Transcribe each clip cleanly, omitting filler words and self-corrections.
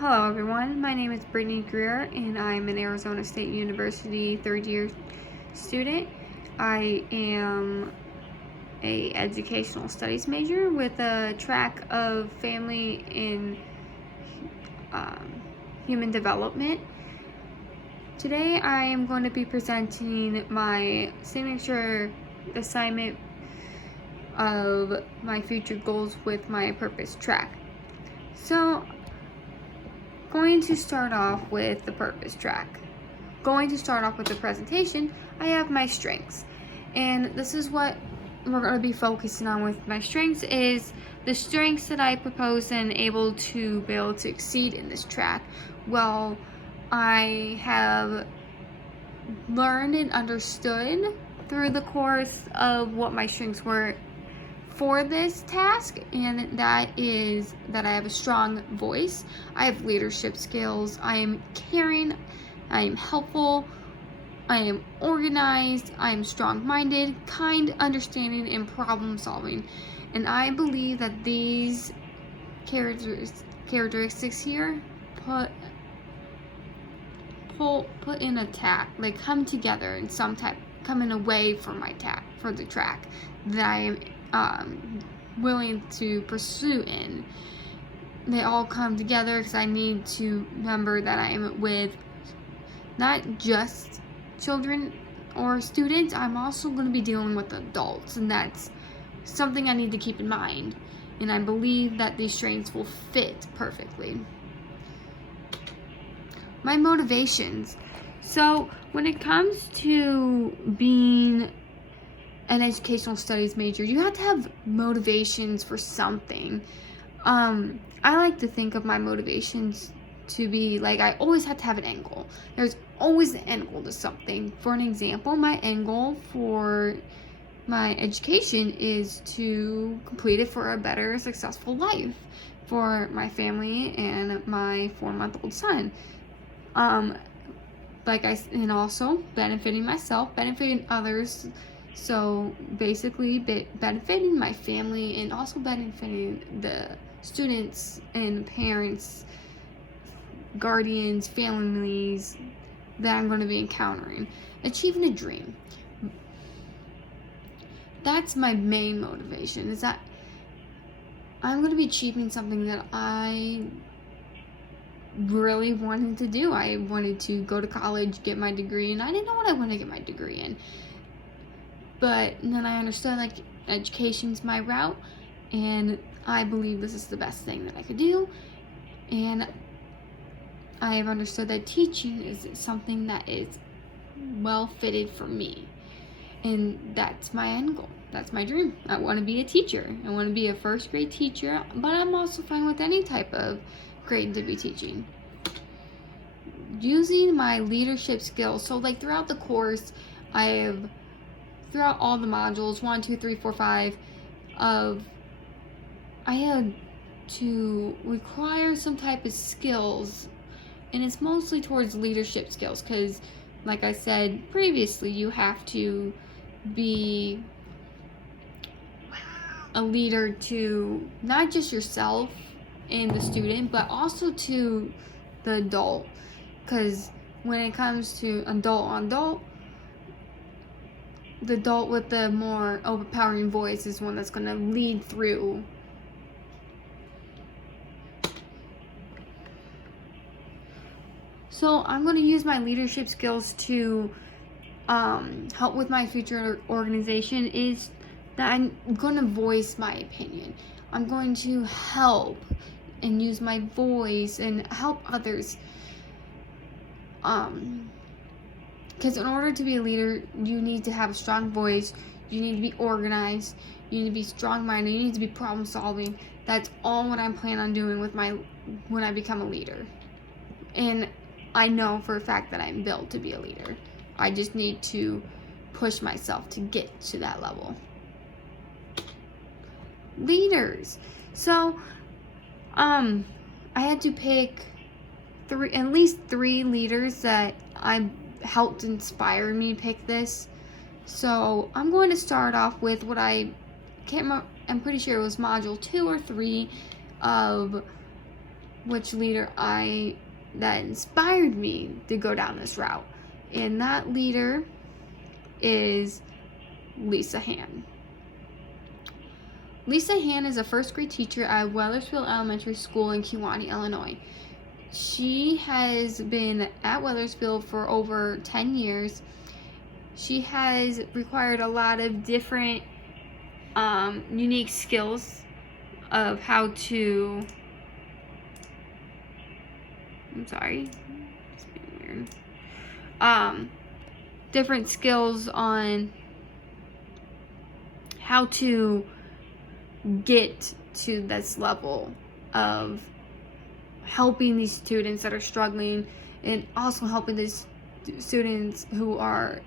Hello everyone, my name is Brittany Greer and I'm an Arizona State University third year student. I am a educational studies major with a track of family and human development. Today I am going to be presenting my signature assignment of my future goals with my purpose track. So going to start off with the purpose track. Going to start off with the presentation, I have my strengths. And this is what we're going to be focusing on with my strengths is the strengths that I propose and able to be able to exceed in this track. Well, I have learned and understood through the course of what my strengths were for this task, and that is that I have a strong voice, I have leadership skills, I am caring, I am helpful, I am organized, I am strong-minded, kind, understanding, and problem-solving. And I believe that these characteristics here put in a tack, like come together in some type, come in a way for my tack, for the track that I am willing to pursue in. They all come together because I need to remember that I am with not just children or students, I'm also going to be dealing with adults, and that's something I need to keep in mind. And I believe that these strengths will fit perfectly. My motivations. So when it comes to being an educational studies major, you have to have motivations for something. I like to think of my motivations to be like, I always have to have an end goal. There's always an end goal to something. For an example, my end goal for my education is to complete it for a better, successful life for my family and my 4-month-old son. And also benefiting myself, benefiting others. So basically benefiting my family and also benefiting the students and parents, guardians, families that I'm going to be encountering. Achieving a dream. That's my main motivation, is that I'm going to be achieving something that I really wanted to do. I wanted to go to college, get my degree, and I didn't know what I wanted to get my degree in. But then I understood, like, education's my route, and I believe this is the best thing that I could do. And I have understood that teaching is something that is well fitted for me. And that's my end goal. That's my dream. I want to be a teacher. I want to be a first grade teacher, but I'm also fine with any type of grade to be teaching. Using my leadership skills. So, like, throughout the course, throughout all the modules, 1, 2, 3, 4, 5, I had to require some type of skills, and it's mostly towards leadership skills, because like I said previously, you have to be a leader to not just yourself and the student, but also to the adult, because when it comes to adult on adult, the adult with the more overpowering voice is one that's going to lead through. So I'm going to use my leadership skills to help with my future organization, is that I'm going to voice my opinion. I'm going to help and use my voice and help others. Because in order to be a leader, you need to have a strong voice, you need to be organized, you need to be strong-minded, you need to be problem-solving. That's all what I'm planning on doing with when I become a leader. And I know for a fact that I'm built to be a leader. I just need to push myself to get to that level. Leaders. So, I had to pick at least 3 leaders that I helped inspire me to pick this. So I'm going to start off with what I can't remember, I'm pretty sure it was module 2 or 3 of which leader that inspired me to go down this route. And that leader is Lisa Han. Lisa Han is a first grade teacher at Wethersfield Elementary School in Kewanee, Illinois. She has been at Wethersfield for over 10 years. She has required a lot of different unique skills of how to, it's being weird. Different skills on how to get to this level of helping these students that are struggling, and also helping these students who are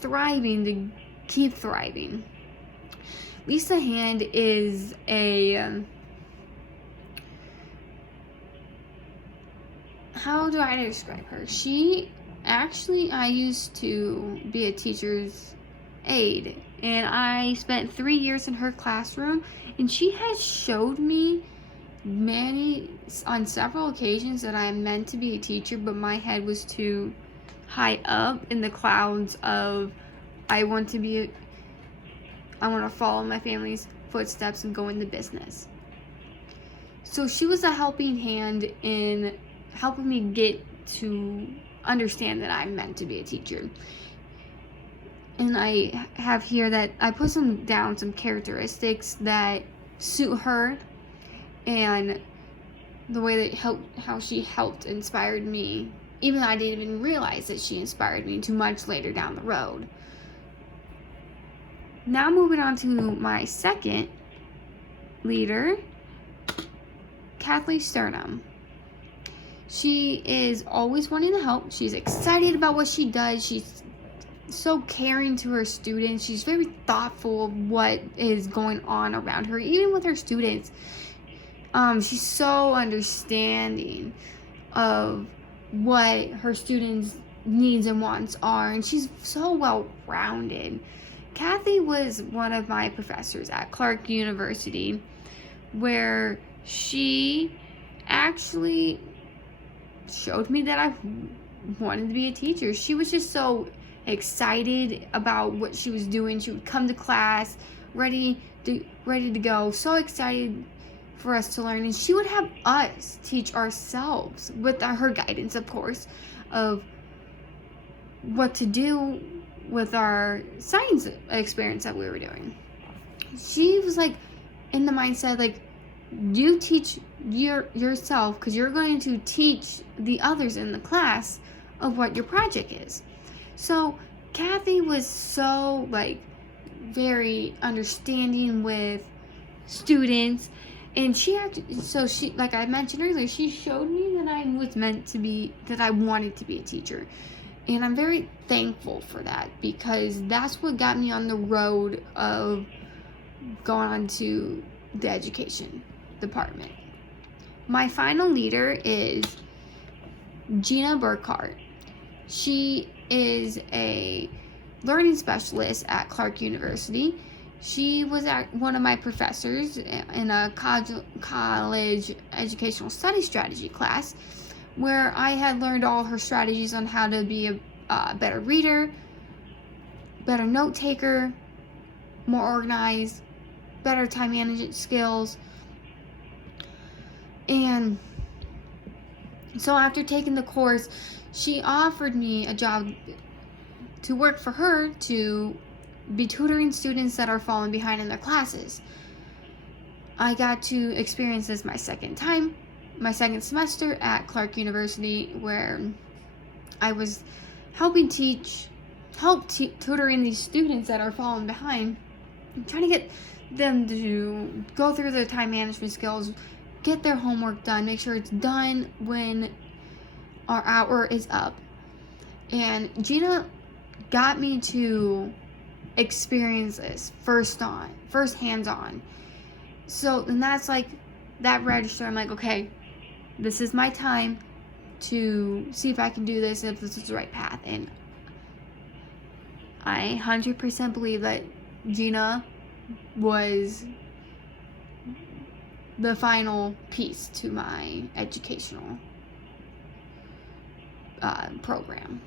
thriving to keep thriving. Lisa Han is how do I describe her? I used to be a teacher's aide, and I spent 3 years in her classroom, and she has showed me on several occasions that I am meant to be a teacher, but my head was too high up in the clouds of I want to follow my family's footsteps and go into business. So she was a helping hand in helping me get to understand that I'm meant to be a teacher. And I have here that I put some characteristics that suit her, and the way that how she helped inspired me, even though I didn't even realize that she inspired me too much later down the road. Now moving on to my second leader, Kathleen Sternum. She is always wanting to help. She's excited about what she does. She's so caring to her students. She's very thoughtful of what is going on around her, even with her students. She's so understanding of what her students' needs and wants are, and she's so well-rounded. Kathy was one of my professors at Clark University, where she actually showed me that I wanted to be a teacher. She was just so excited about what she was doing. She would come to class ready to go, so excited for us to learn, and she would have us teach ourselves with her guidance, of course, of what to do with our science experience that we were doing. She was like in the mindset, like, you teach yourself, because you're going to teach the others in the class of what your project is. So Kathy was so very understanding with students, and she like I mentioned earlier, she showed me that I wanted to be a teacher. And I'm very thankful for that, because that's what got me on the road of going on to the education department. My final leader is Gina Burkhart. She is a learning specialist at Clark University. She was one of my professors in a college educational studies strategy class, where I had learned all her strategies on how to be a better reader, better note taker, more organized, better time management skills. And so after taking the course, she offered me a job to work for her to be tutoring students that are falling behind in their classes. I got to experience this my second semester at Clark University, where I was tutoring these students that are falling behind, and trying to get them to go through their time management skills, get their homework done, make sure it's done when our hour is up. And Gina got me to experience this first hands-on. So, and that's like that register. I'm like, okay, this is my time to see if I can do this, if this is the right path. And I 100% believe that Gina was the final piece to my educational program.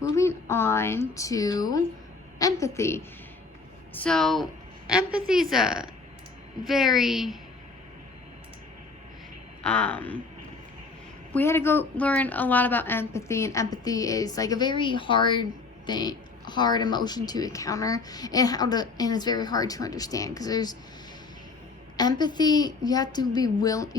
Moving on to empathy. So empathy is a very we had to go learn a lot about empathy, and empathy is like a very hard emotion to encounter, and it's very hard to understand, because there's empathy. You have to be willing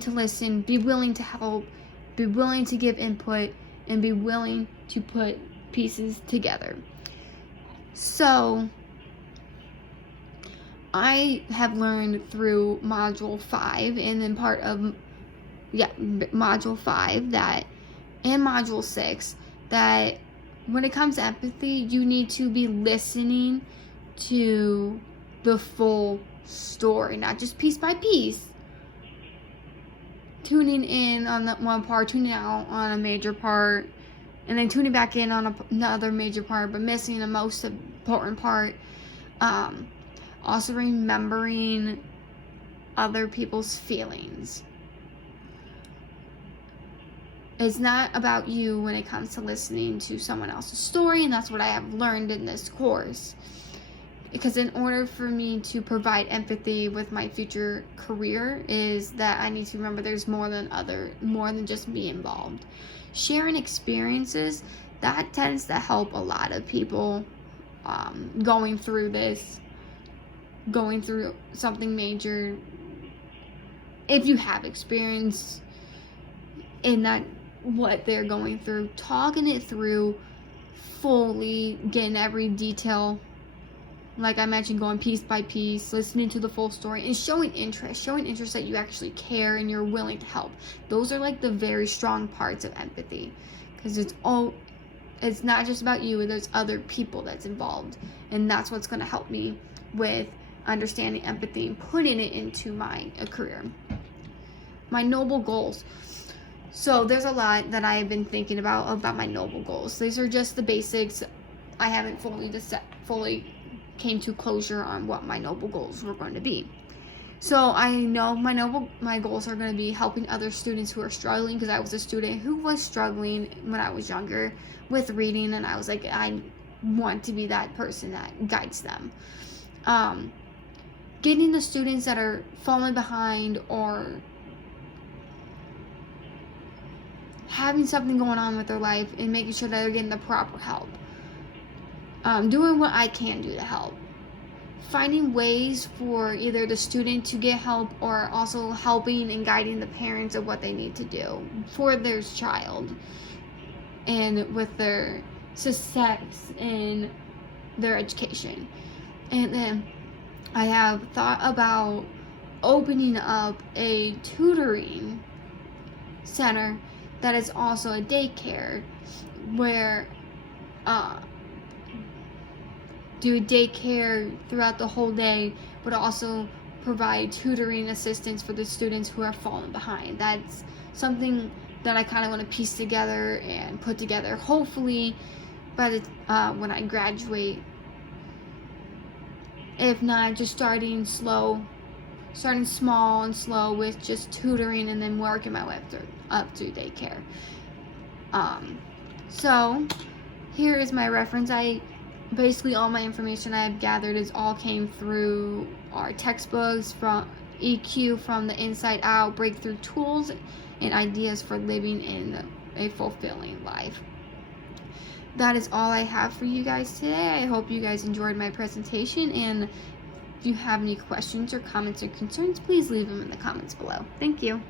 to listen, be willing to help, be willing to give input, and be willing to put pieces together. So I have learned through Module 5 and then Module 5 and Module 6 that when it comes to empathy, you need to be listening to the full story, not just piece by piece. Tuning in on that one part, tuning out on a major part, and then tuning back in on another major part, but missing the most important part. Also remembering other people's feelings. It's not about you when it comes to listening to someone else's story, and that's what I have learned in this course. Because in order for me to provide empathy with my future career, is that I need to remember there's more than just me involved. Sharing experiences, that tends to help a lot of people going through something major. If you have experience in that, what they're going through, talking it through fully, getting every detail, like I mentioned, going piece by piece, listening to the full story, and showing interest that you actually care and you're willing to help. Those are like the very strong parts of empathy, because it's not just about you, there's other people that's involved, and that's what's going to help me with understanding empathy and putting it into my career. My noble goals. So there's a lot that I have been thinking about my noble goals. These are just the basics. I haven't fully came to closure on what my noble goals were going to be. So I know my goals are going to be helping other students who are struggling, because I was a student who was struggling when I was younger with reading, and I was like, I want to be that person that guides them. Getting the students that are falling behind or having something going on with their life, and making sure that they're getting the proper help. Doing what I can do to help. Finding ways for either the student to get help, or also helping and guiding the parents of what they need to do for their child and with their success in their education. And then I have thought about opening up a tutoring center that is also a daycare, where do daycare throughout the whole day, but also provide tutoring assistance for the students who are falling behind. That's something that I kind of want to piece together and put together, hopefully by the when I graduate. If not, just starting small and slow with just tutoring, and then working my way up to daycare. So here is my reference. Basically all my information I have gathered all came through our textbooks from EQ, from the Inside Out, Breakthrough Tools and Ideas for Living in a Fulfilling Life. That is all I have for you guys today. I hope you guys enjoyed my presentation, and if you have any questions or comments or concerns, please leave them in the comments below. Thank you.